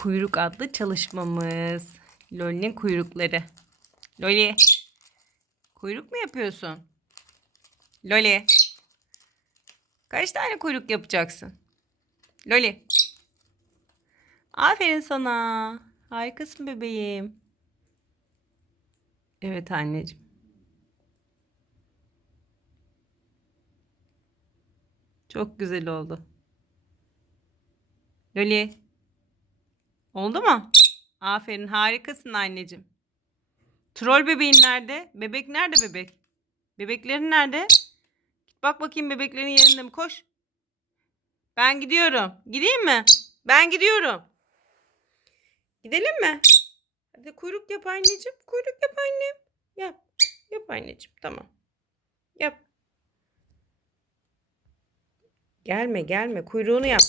Kuyruk adlı çalışmamız. Loli'nin kuyrukları. Loli. Kuyruk mu yapıyorsun? Loli. Kaç tane kuyruk yapacaksın? Loli. Aferin sana. Harikasın bebeğim. Evet anneciğim. Çok güzel oldu. Loli. Oldu mu? Aferin harikasın anneciğim. Troll bebeğin nerede? Bebek nerede bebek? Bebeklerin nerede? Bak bakayım bebeklerin yerinde mi? Koş. Ben gidiyorum. Gideyim mi? Ben gidiyorum. Gidelim mi? Hadi kuyruk yap anneciğim. Kuyruk yap annem. Yap. Yap anneciğim. Tamam. Yap. Gelme gelme. Kuyruğunu yap.